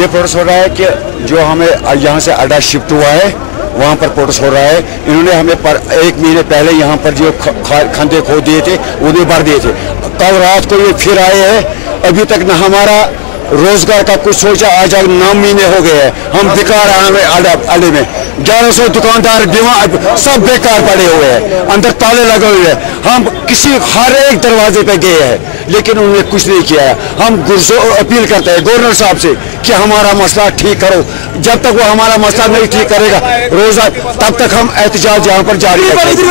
ये प्रोटेस्ट हो रहा है कि जो हमें यहाँ से अड्डा शिफ्ट हुआ है वहाँ पर प्रोटेस्ट हो रहा है। इन्होंने हमें 1 महीने पहले यहाँ पर जो खंदे खोद दिए थे उन्हें भर दिए थे। कल रात को ये फिर आए हैं, अभी तक न हमारा रोजगार का कुछ सोचा। आज 9 महीने हो गए हैं, हम बेकार आए अड्डे में। 1100 दुकानदार सब बेकार पड़े हुए हैं, अंदर ताले लगे हुए हैं। हम हर एक दरवाजे पे गए हैं लेकिन उन्होंने कुछ नहीं किया है। हम अपील करते हैं गवर्नर साहब से कि हमारा मसला ठीक करो। जब तक वो हमारा मसला नहीं ठीक करेगा तब तक हम एहतजाज यहाँ पर जारी रखेंगे।